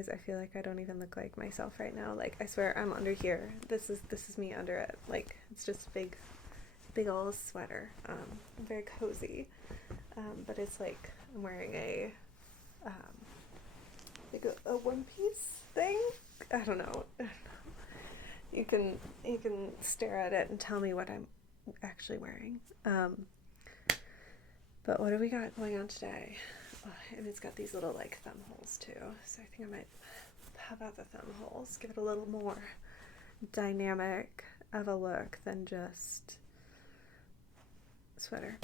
ways I feel like I don't even look like myself right now. Like, I swear I'm under here. This is me under it. Like, it's just a big old sweater. Very cozy. But it's like I'm wearing a like a one piece thing. I don't know. You can stare at it and tell me what I'm actually wearing. But what do we got going on today? Oh, and it's got these little like thumb holes too. So I think I might pop out the thumb holes, give it a little more dynamic of a look than just sweater.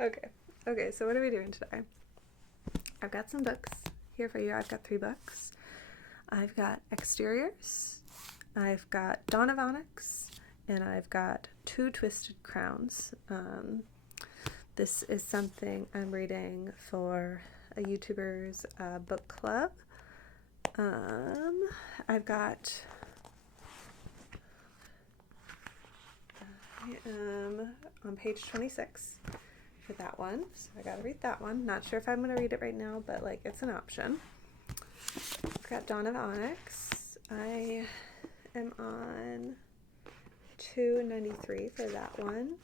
Okay, so what are we doing today? I've got some books here for you. I've got 3 books. I've got Exteriors, I've got Dawn of Onyx, and I've got 2 Twisted Crowns. This is something I'm reading for a YouTuber's book club. I've got I am on page 26 for that one, so I gotta read that one. Not sure if I'm gonna read it right now, but like it's an option. I've got Dawn of Onyx. I am on 293 for that one.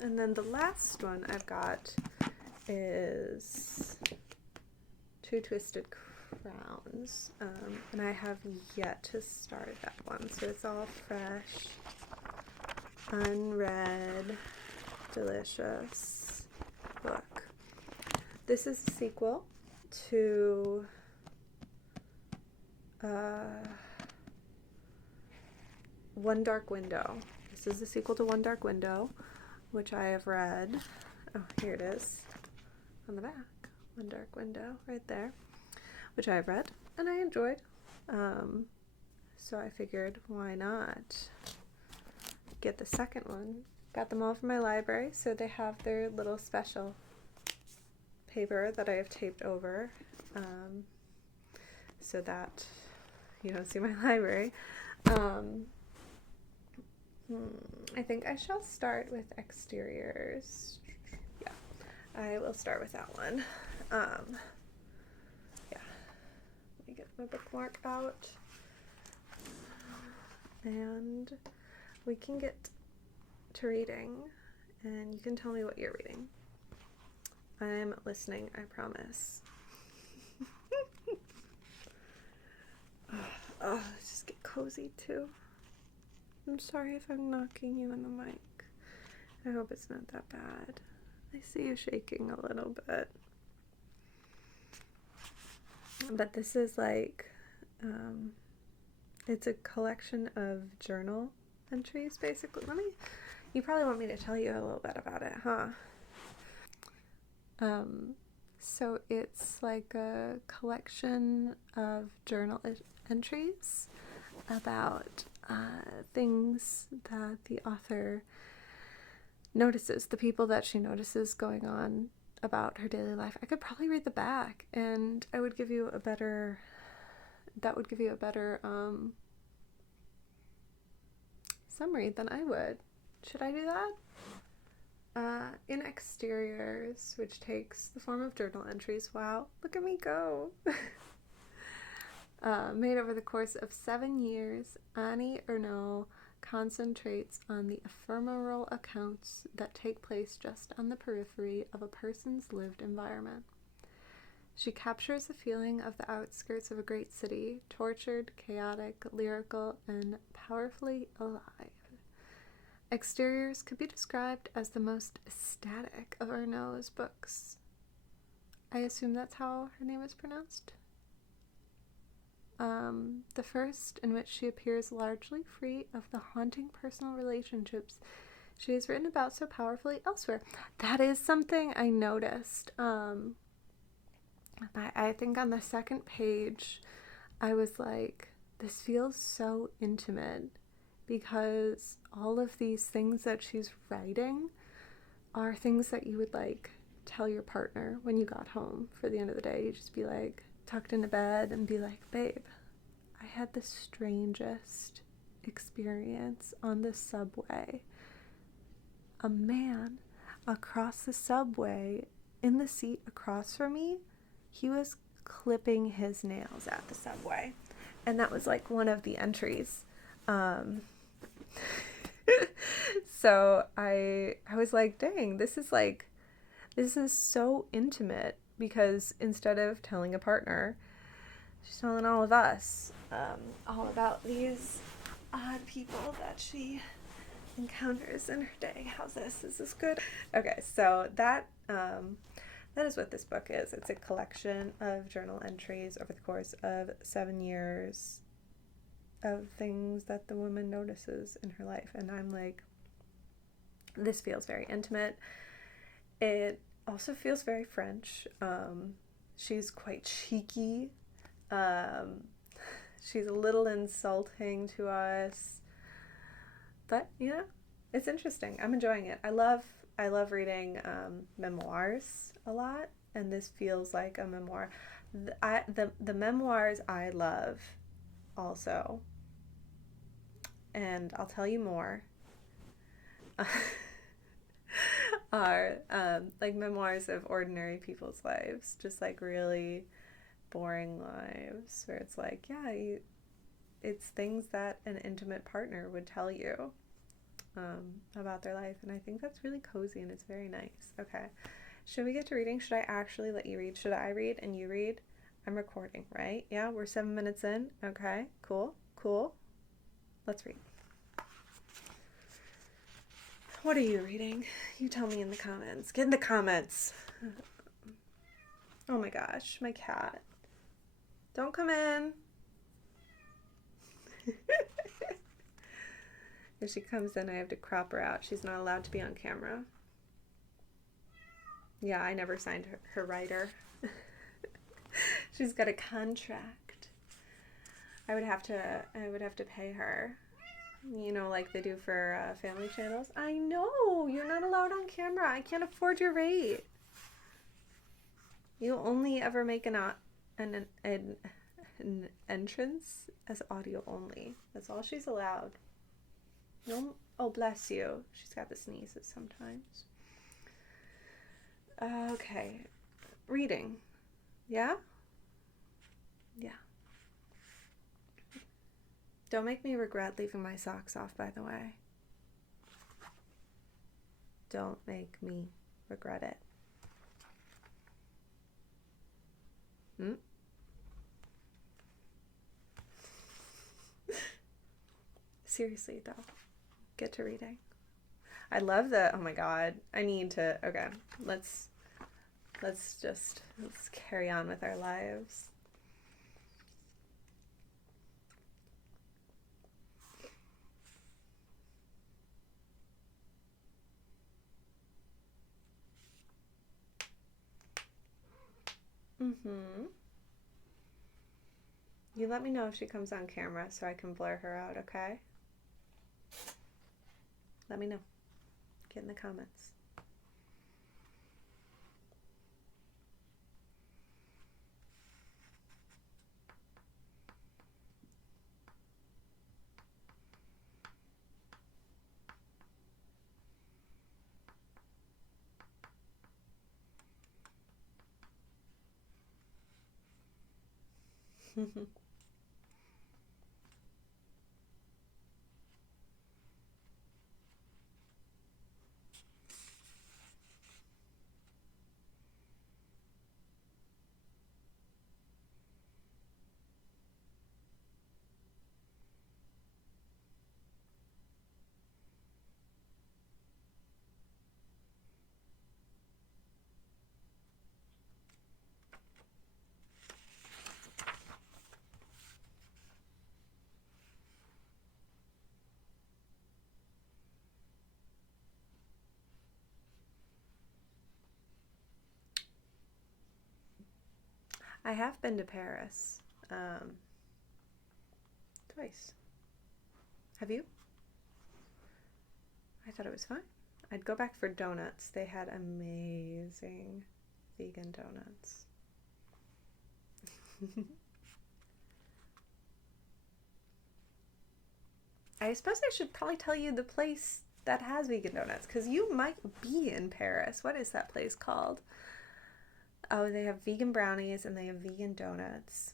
And then the last one I've got is 2 Twisted Crowns, and I have yet to start that one, so it's all fresh, unread, delicious book. This is a sequel to One Dark Window. This is a sequel to One Dark Window, which I have read. Oh, here it is on the back. One Dark Window, right there, which I have read and I enjoyed. So I figured, why not get the second one? Got them all from my library, so they have their little special paper that I have taped over, so that you don't see my library. I think I shall start with Exteriors. Yeah, I will start with that one. Yeah, let me get my bookmark out, and we can get to reading, and you can tell me what you're reading. I'm listening, I promise. Let's just get cozy too. I'm sorry if I'm knocking you in the mic. I hope it's not that bad. I see you shaking a little bit. But this is like, it's a collection of journal entries, basically. You probably want me to tell you a little bit about it, huh? So it's like a collection of journal entries about things that the author notices, the people that she notices going on about her daily life. I could probably read the back and that would give you a better summary than I would. Should I do that? In Exteriors, which takes the form of journal entries. Wow, look at me go. Made over the course of 7 years, Annie Ernaux concentrates on the ephemeral accounts that take place just on the periphery of a person's lived environment. She captures the feeling of the outskirts of a great city, tortured, chaotic, lyrical, and powerfully alive. Exteriors could be described as the most ecstatic of Ernaux's books. I assume that's how her name is pronounced. The first, in which she appears largely free of the haunting personal relationships she has written about so powerfully elsewhere. That is something I noticed. I think on the second page, I was like, this feels so intimate, because all of these things that she's writing are things that you would like tell your partner when you got home for the end of the day. You'd just be like tucked into bed and be like, babe, I had the strangest experience on the subway. A man across the subway in the seat across from me he was clipping his nails at the subway, and that was like one of the entries. So I was like, dang, this is so intimate, because instead of telling a partner, she's telling all of us all about these odd people that she encounters in her day. How's this? Is this good? Okay, so that is what this book is. It's a collection of journal entries over the course of 7 years of things that the woman notices in her life. And I'm like, this feels very intimate. It also feels very French. She's quite cheeky. She's a little insulting to us. But, it's interesting. I'm enjoying it. I love reading memoirs a lot, and this feels like a memoir. The memoirs I love also, and I'll tell you more, are like memoirs of ordinary people's lives, just like really boring lives, where it's like, it's things that an intimate partner would tell you about their life, and I think that's really cozy and it's very nice. Okay, should we get to reading? Should I actually let you read? Should I read and you read? I'm recording, right? Yeah, we're 7 minutes in. Okay, cool. Let's read. What are you reading? You tell me in the comments. Get in the comments. Oh my gosh, my cat. Don't come in. If she comes in, I have to crop her out. She's not allowed to be on camera. Yeah, I never signed her writer. She's got a contract. I would have to pay her. Like they do for family channels. I know, you're not allowed on camera. I can't afford your rate. You only ever make an entrance as audio only. That's all she's allowed. No, oh bless you. She's got the sneezes sometimes. Okay, reading. Yeah? Yeah. Don't make me regret leaving my socks off, by the way. Don't make me regret it. Seriously, though. Get to reading. I love the, oh my god, I need to, okay, let's carry on with our lives. You let me know if she comes on camera so I can blur her out, okay? Let me know. Get in the comments. I have been to Paris twice. Have you? I thought it was fine. I'd go back for donuts. They had amazing vegan donuts. I suppose I should probably tell you the place that has vegan donuts, because you might be in Paris. What is that place called? Oh, they have vegan brownies and they have vegan donuts.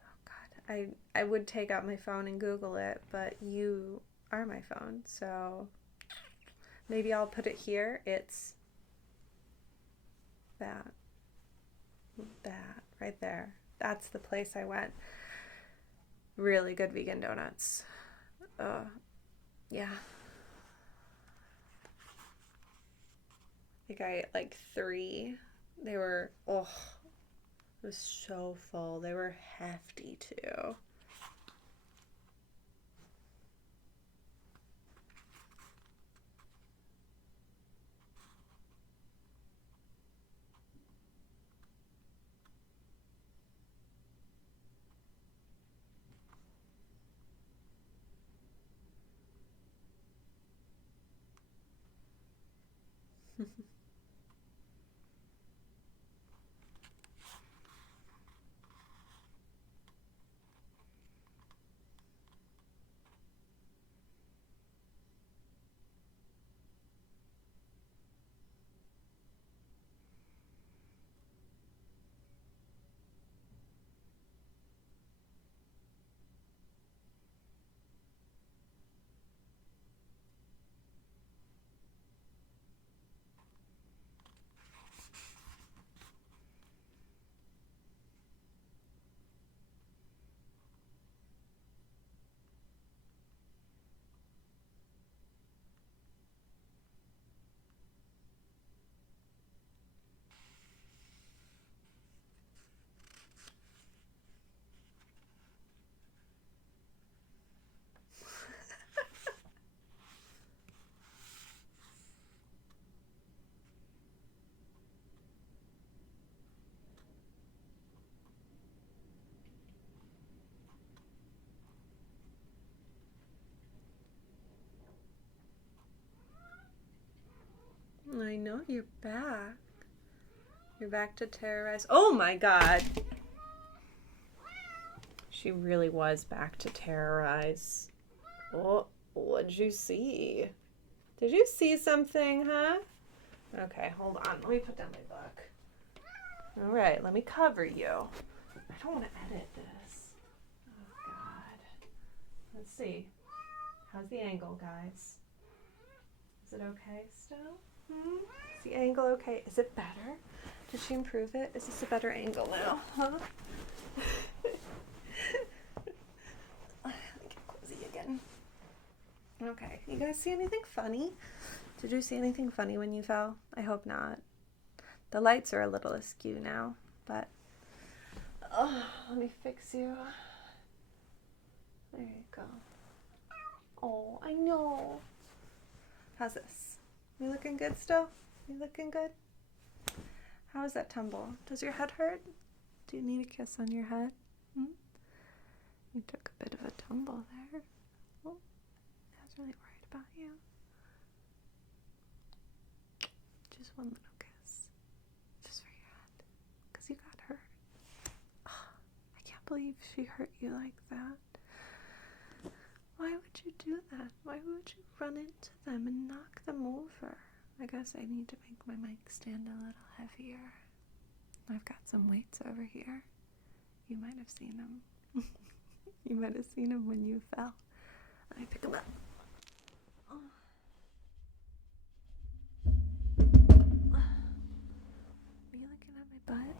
Oh God, I would take out my phone and Google it, but you are my phone, so maybe I'll put it here. It's that right there. That's the place I went. Really good vegan donuts. Yeah. I think I ate like 3. They were, oh, it was so full. They were hefty too. I know you're back. You're back to terrorize. Oh my God. She really was back to terrorize. Oh, what'd you see? Did you see something, huh? Okay, hold on. Let me put down my book. All right, let me cover you. I don't want to edit this. Oh, God. Let's see. How's the angle, guys? Is it okay still? Is the angle okay? Is it better? Did she improve it? Is this a better angle now? Huh? Let me get Cosy again. Okay. You guys see anything funny? Did you see anything funny when you fell? I hope not. The lights are a little askew now, but let me fix you. There you go. Oh, I know. How's this? You looking good still? You looking good? How is that tumble? Does your head hurt? Do you need a kiss on your head? You took a bit of a tumble there. Oh, I was really worried about you. Just one little kiss. Just for your head. Because you got hurt. Oh, I can't believe she hurt you like that. Why would you do that? Why would you run into them and knock them over? I guess I need to make my mic stand a little heavier. I've got some weights over here. You might have seen them. You might have seen them when you fell. Let me pick them up. Oh. Are you looking at my butt?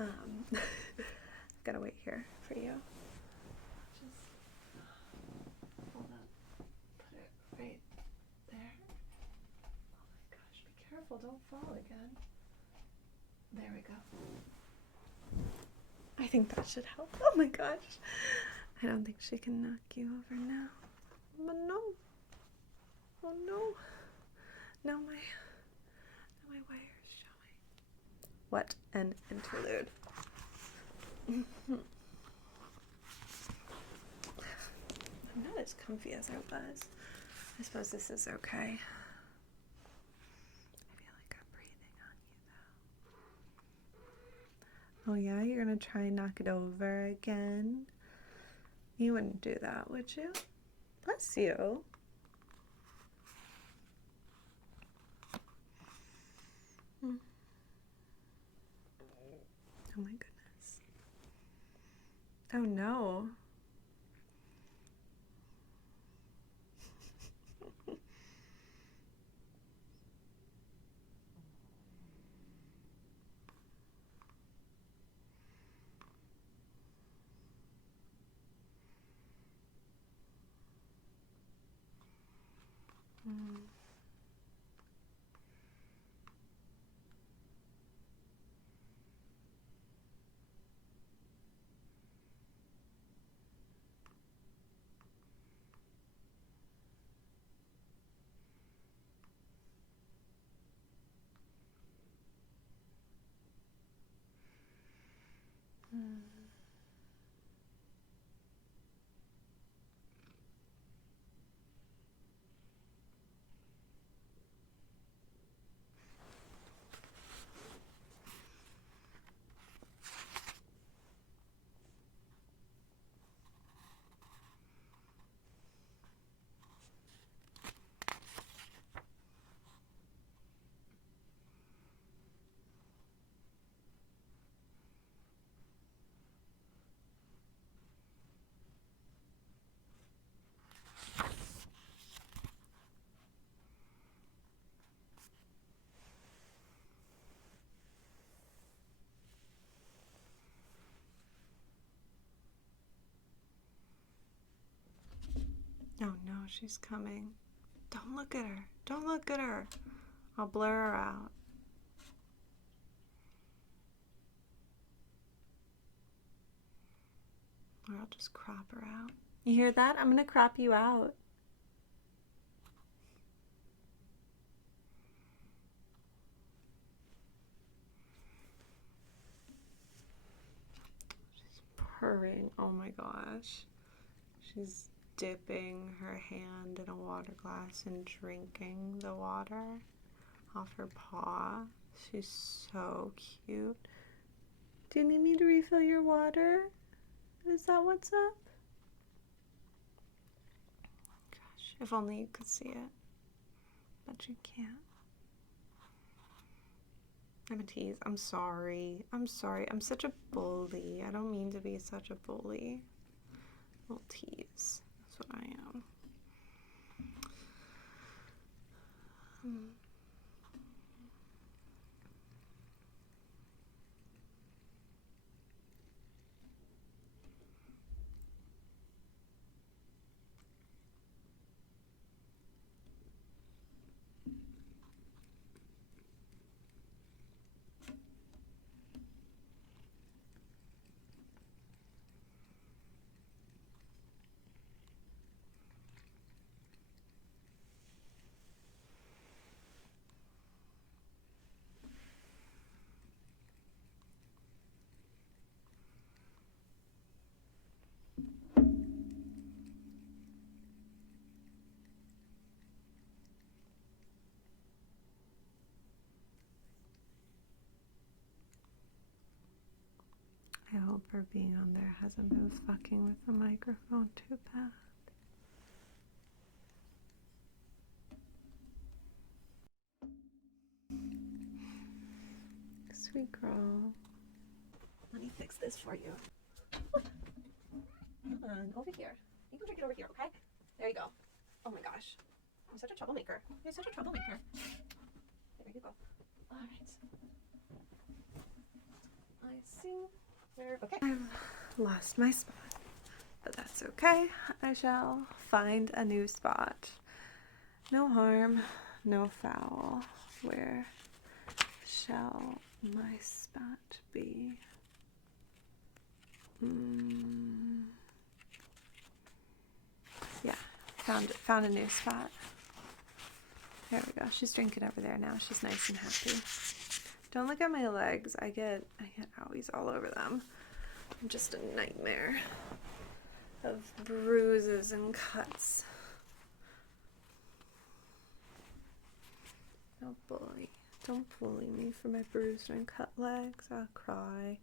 I've got to wait here for you. Just hold up. Put it right there. Oh my gosh, be careful, don't fall again. There we go. I think that should help. Oh my gosh. I don't think she can knock you over now. But no. Oh no. Now my wire's showing. What an interlude. I'm not as comfy as I was. I suppose this is okay. I feel like I'm breathing on you though. Oh yeah, you're gonna try and knock it over again? You wouldn't do that, would you? Bless you. Oh no. Mm. Mm. Oh no, she's coming. Don't look at her. Don't look at her. I'll blur her out. Or I'll just crop her out. You hear that? I'm gonna crop you out. She's purring. Oh my gosh. She's dipping her hand in a water glass and drinking the water off her paw. She's so cute. Do you need me to refill your water? Is that what's up? Gosh, if only you could see it. But you can't. I'm a tease. I'm sorry. I'm sorry. I'm such a bully. I don't mean to be such a bully. Little tease. That's what I am. I hope her being on there hasn't been fucking with the microphone too bad. Sweet girl. Let me fix this for you. Over here. You can drink it over here, okay? There you go. Oh my gosh. You're such a troublemaker. You're such a troublemaker. There you go. Alright. I see. Okay. I've lost my spot. But that's okay. I shall find a new spot. No harm, no foul. Where shall my spot be? Yeah, found a new spot. There we go. She's drinking over there now. She's nice and happy. Don't look at my legs. I get owies all over them. I'm just a nightmare of bruises and cuts. Don't bully. Don't bully me for my bruised and cut legs. I'll cry.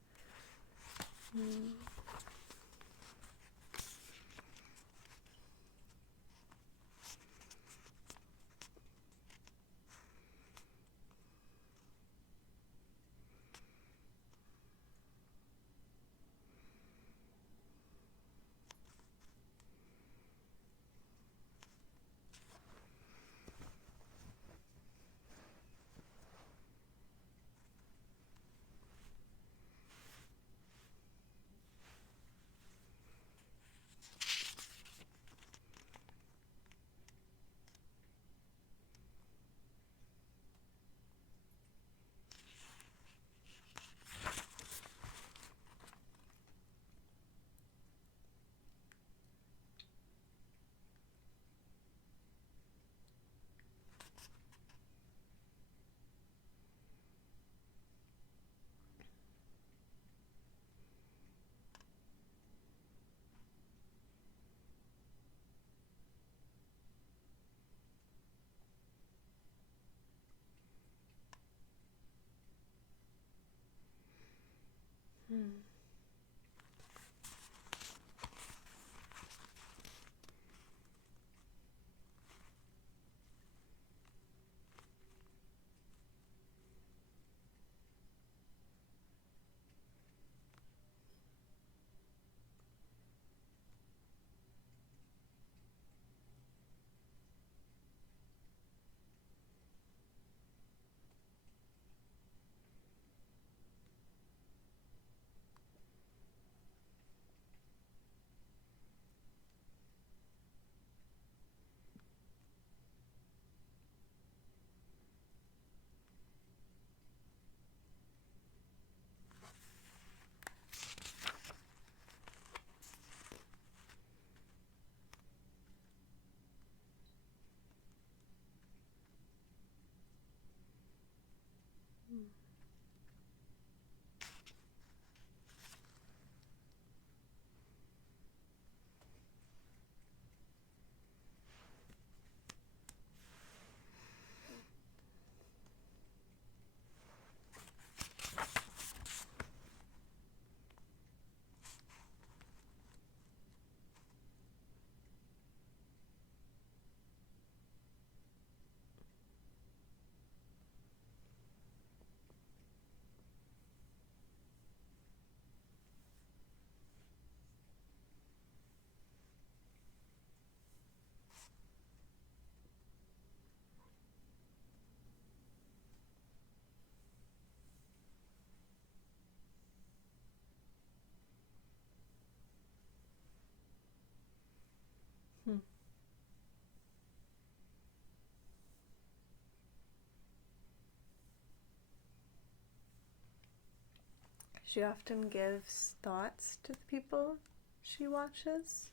She often gives thoughts to the people she watches.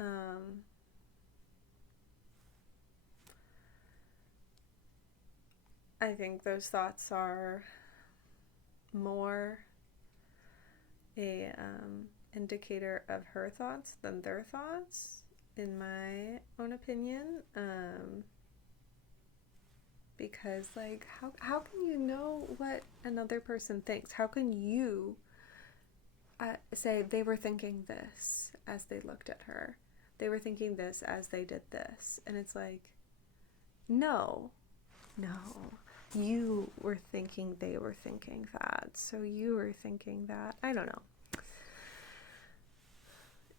I think those thoughts are more a indicator of her thoughts than their thoughts, in my own opinion. Because, like, how can you know what another person thinks? How can you say they were thinking this as they looked at her? They were thinking this as they did this. And it's like, no, you were thinking they were thinking that. So you were thinking that. I don't know.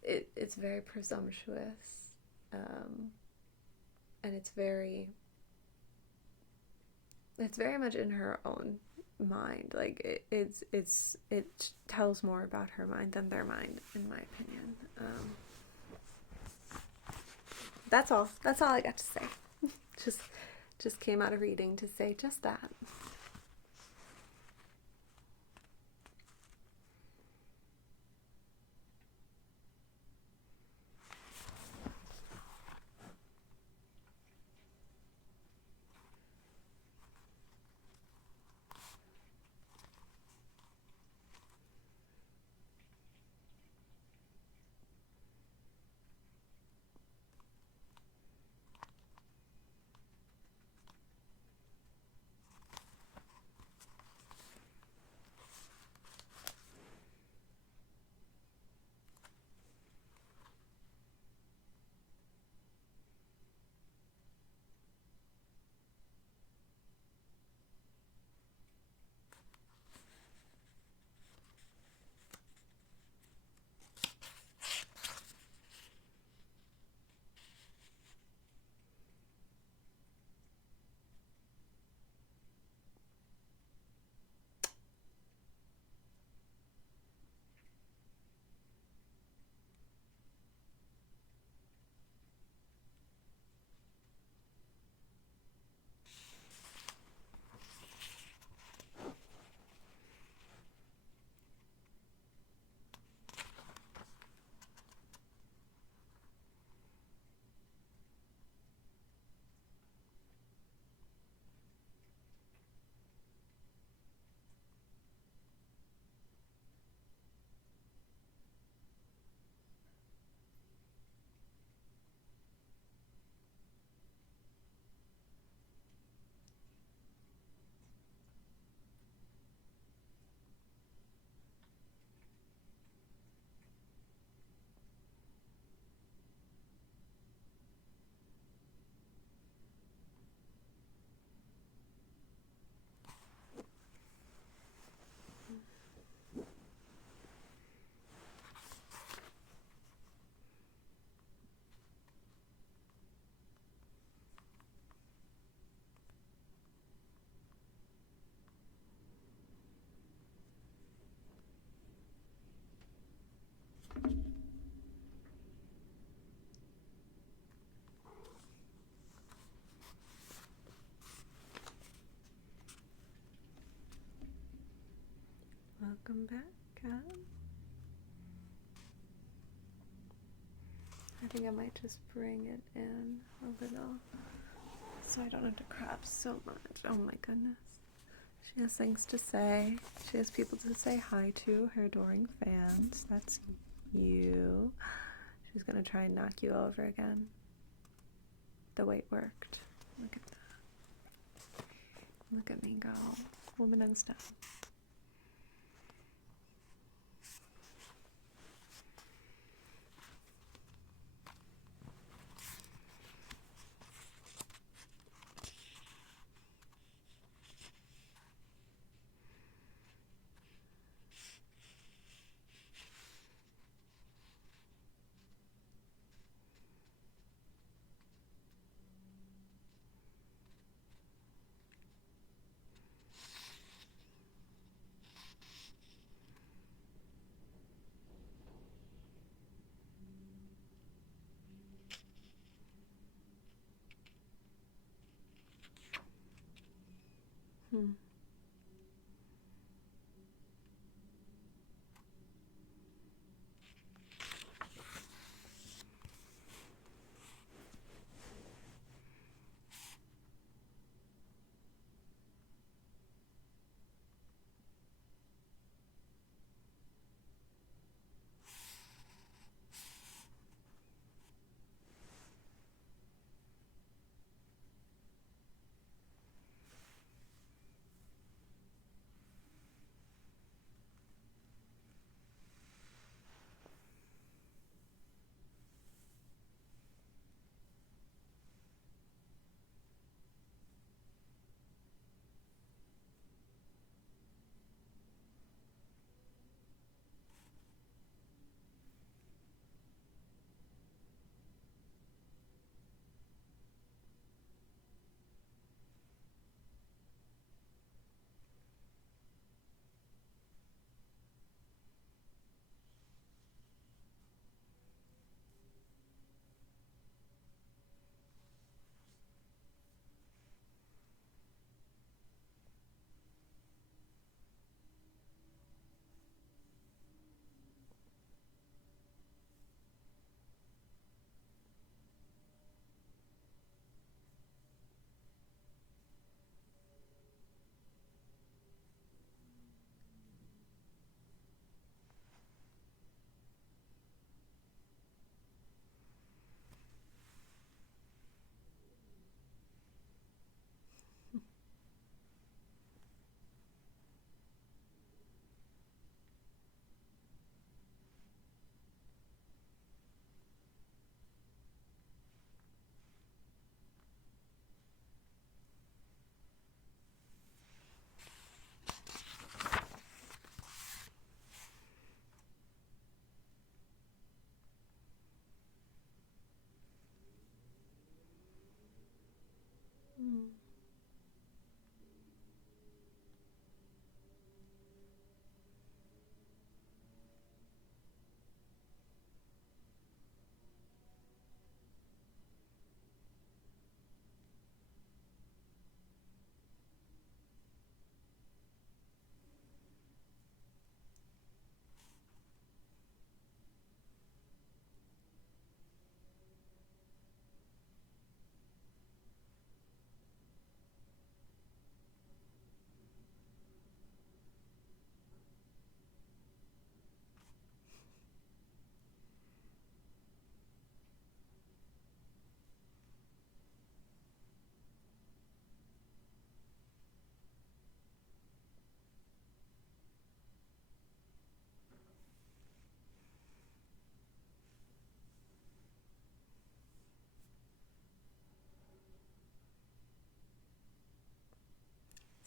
It's very presumptuous. And it's very much in her own mind. Like, it tells more about her mind than their mind, in my opinion. That's all I got to say. just came out of reading to say just that. Welcome back, cat. I think I might just bring it in a little so I don't have to crop so much. Oh my goodness. She has things to say. She has people to say hi to, her adoring fans. That's you. She's gonna try and knock you over again. The weight worked. Look at that. Look at me go. Woman in style. Hmm. Hmm.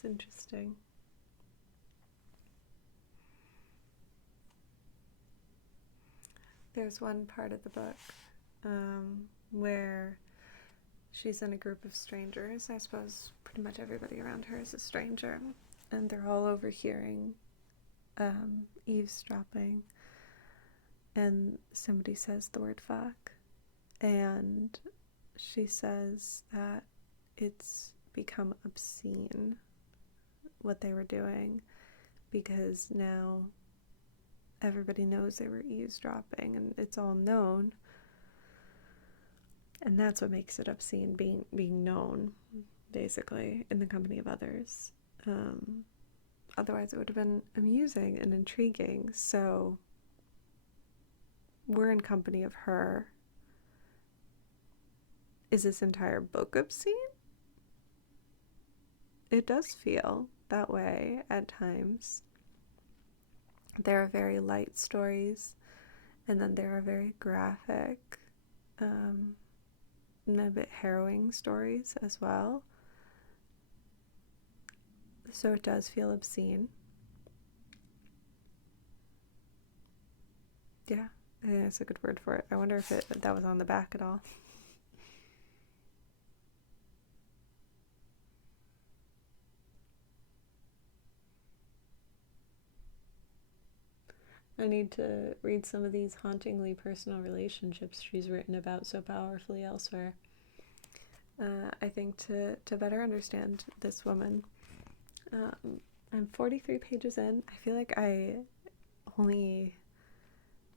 It's interesting. There's one part of the book where she's in a group of strangers. I suppose pretty much everybody around her is a stranger, and they're all overhearing eavesdropping, and somebody says the word fuck, and she says that it's become obscene what they were doing, because now everybody knows they were eavesdropping and it's all known. And that's what makes it obscene, being known, basically, in the company of others. Otherwise, it would have been amusing and intriguing. So we're in company of her. Is this entire book obscene? It does feel that way at times. There are very light stories, and then there are very graphic, and a bit harrowing stories as well. So it does feel obscene. Yeah, I think that's a good word for it. I wonder if that was on the back at all. I need to read some of these hauntingly personal relationships she's written about so powerfully elsewhere. I think to better understand this woman. I'm 43 pages in. I feel like I only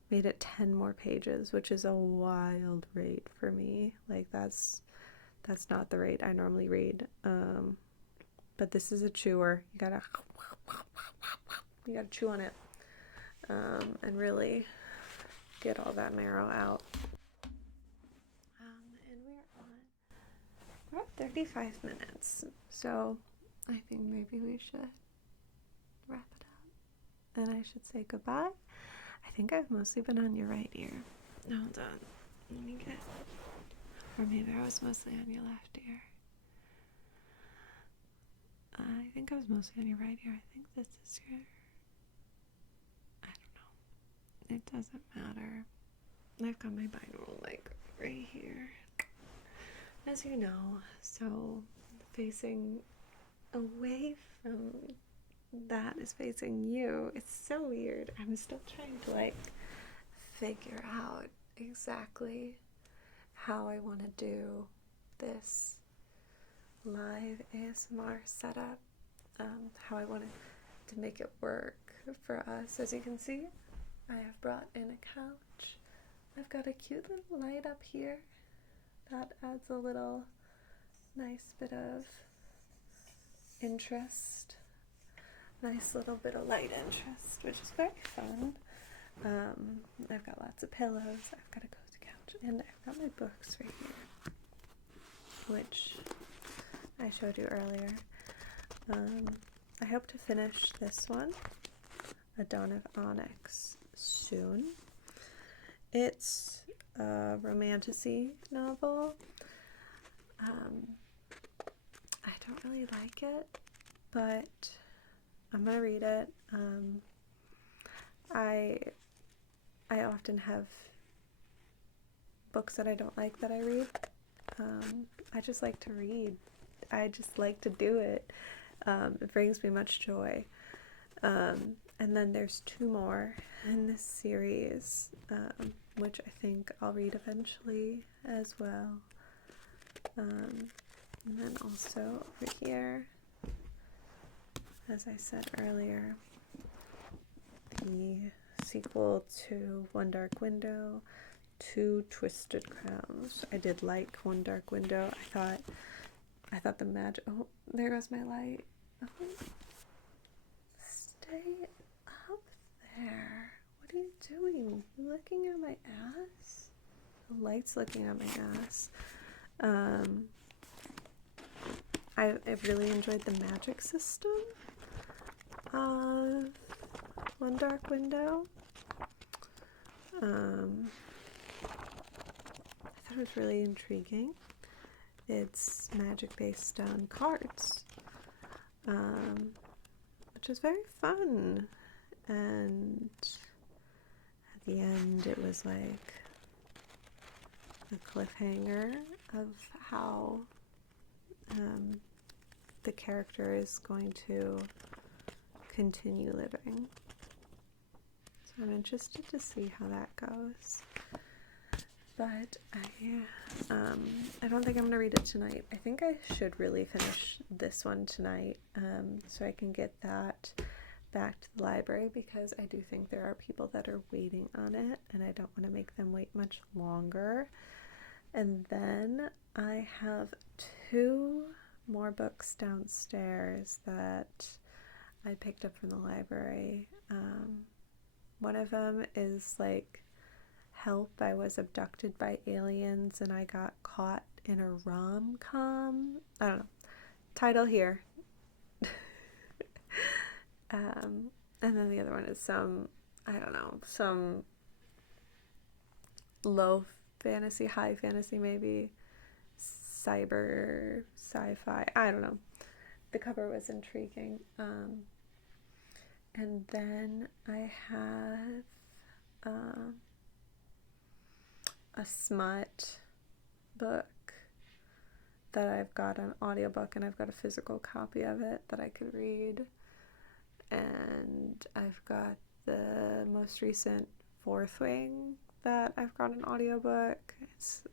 made it 10 more pages, which is a wild rate for me. Like that's not the rate I normally read. But this is a chewer. You gotta chew on it. And really get all that marrow out. And we're at 35 minutes, so I think maybe we should wrap it up, and I should say goodbye. I think I've mostly been on your right ear. Hold on, let me get, or maybe I was mostly on your left ear. I think I was mostly on your right ear. I think this is your, it doesn't matter. I've got my binaural mic right here, as you know, so facing away from that is facing you. It's so weird. I'm still trying to figure out exactly how I want to do this live ASMR setup, how I want to make it work for us. As you can see, I have brought in a couch. I've got a cute little light up here that adds a little nice bit of interest. Nice little bit of light interest, which is very fun. I've got lots of pillows. I've got a cozy couch, and I've got my books right here, which I showed you earlier. I hope to finish this one, A Dawn of Onyx, soon. It's a romantasy novel. I don't really like it, but I'm gonna read it. I often have books that I don't like that I read. I just like to read. I just like to do it. It brings me much joy. And then there's 2 more in this series, which I think I'll read eventually as well. And then also over here, as I said earlier, the sequel to One Dark Window, 2 Twisted Crowns. I did like One Dark Window. I thought the magic. Oh, there goes my light. Oh, stay up there. What are you doing? You looking at my ass? The light's looking at my ass. I really enjoyed the magic system of One Dark Window. I thought it was really intriguing. It's magic based on cards, which is very fun. And at the end, it was like a cliffhanger of how the character is going to continue living. So I'm interested to see how that goes. But I don't think I'm gonna read it tonight. I think I should really finish this one tonight, so I can get that back to the library because I do think there are people that are waiting on it and I don't want to make them wait much longer. And then I have 2 more books downstairs that I picked up from the library. One of them is like Help, I Was Abducted by Aliens and I Got Caught in a Rom-Com. I don't know. Title here. And then the other one is some, I don't know, some low fantasy, high fantasy maybe, cyber, sci-fi, I don't know. The cover was intriguing. And then I have a smut book that I've got an audiobook and I've got a physical copy of it that I could read. And I've got the most recent Fourth Wing that I've got an audiobook. It's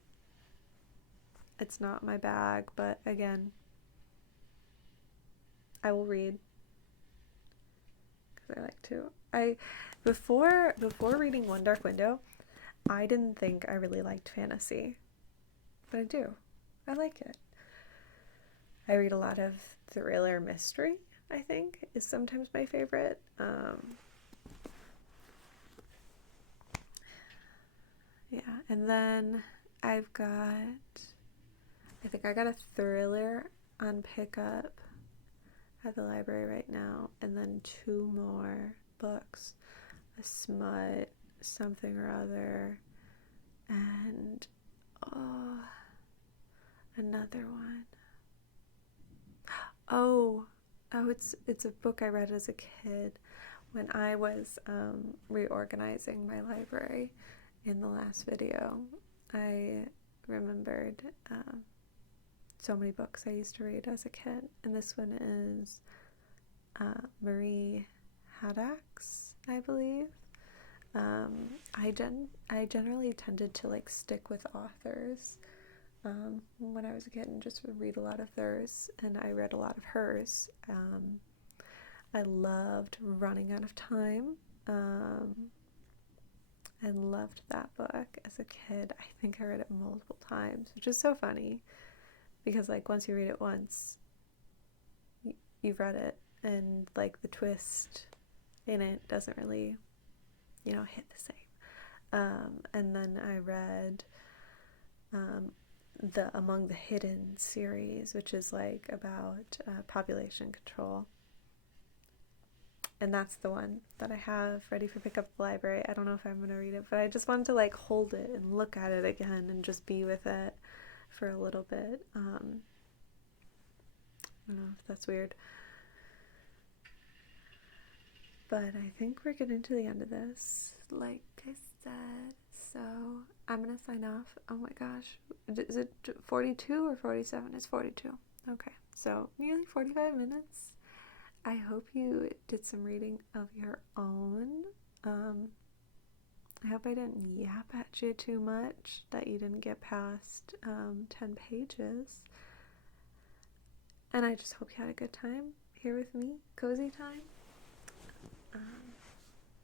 not my bag, but again, I will read because I like to. Before reading One Dark Window, I didn't think I really liked fantasy, but I do. I like it. I read a lot of thriller mystery, I think, is sometimes my favorite. Yeah, and then I think I got a thriller on pickup at the library right now, and then 2 more books, a smut, something or other, and another one. Oh, it's a book I read as a kid when I was reorganizing my library in the last video. I remembered so many books I used to read as a kid, and this one is Marie Haddock's, I believe. I generally tended to like stick with authors when I was a kid and just would read a lot of theirs, and I read a lot of hers. I loved Running Out of Time. I loved that book as a kid. I think I read it multiple times, which is so funny because like once you read it once, you've read it, and like the twist in it doesn't really, hit the same. And then I read the Among the Hidden series, which is like about population control. And that's the one that I have ready for pickup at the library. I don't know if I'm going to read it, but I just wanted to like hold it and look at it again and just be with it for a little bit. I don't know if that's weird. But I think we're getting to the end of this, like I said. So I'm going to sign off. Oh my gosh. Is it 42 or 47? It's 42. Okay. So nearly 45 minutes. I hope you did some reading of your own. I hope I didn't yap at you too much, that you didn't get past 10 pages. And I just hope you had a good time here with me, cozy time.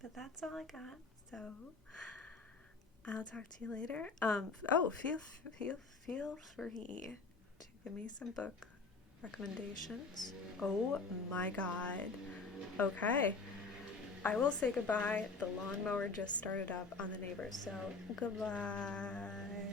But that's all I got, so I'll talk to you later. Feel free to give me some book recommendations. Oh my god. Okay. I will say goodbye. The lawnmower just started up on the neighbors, so goodbye.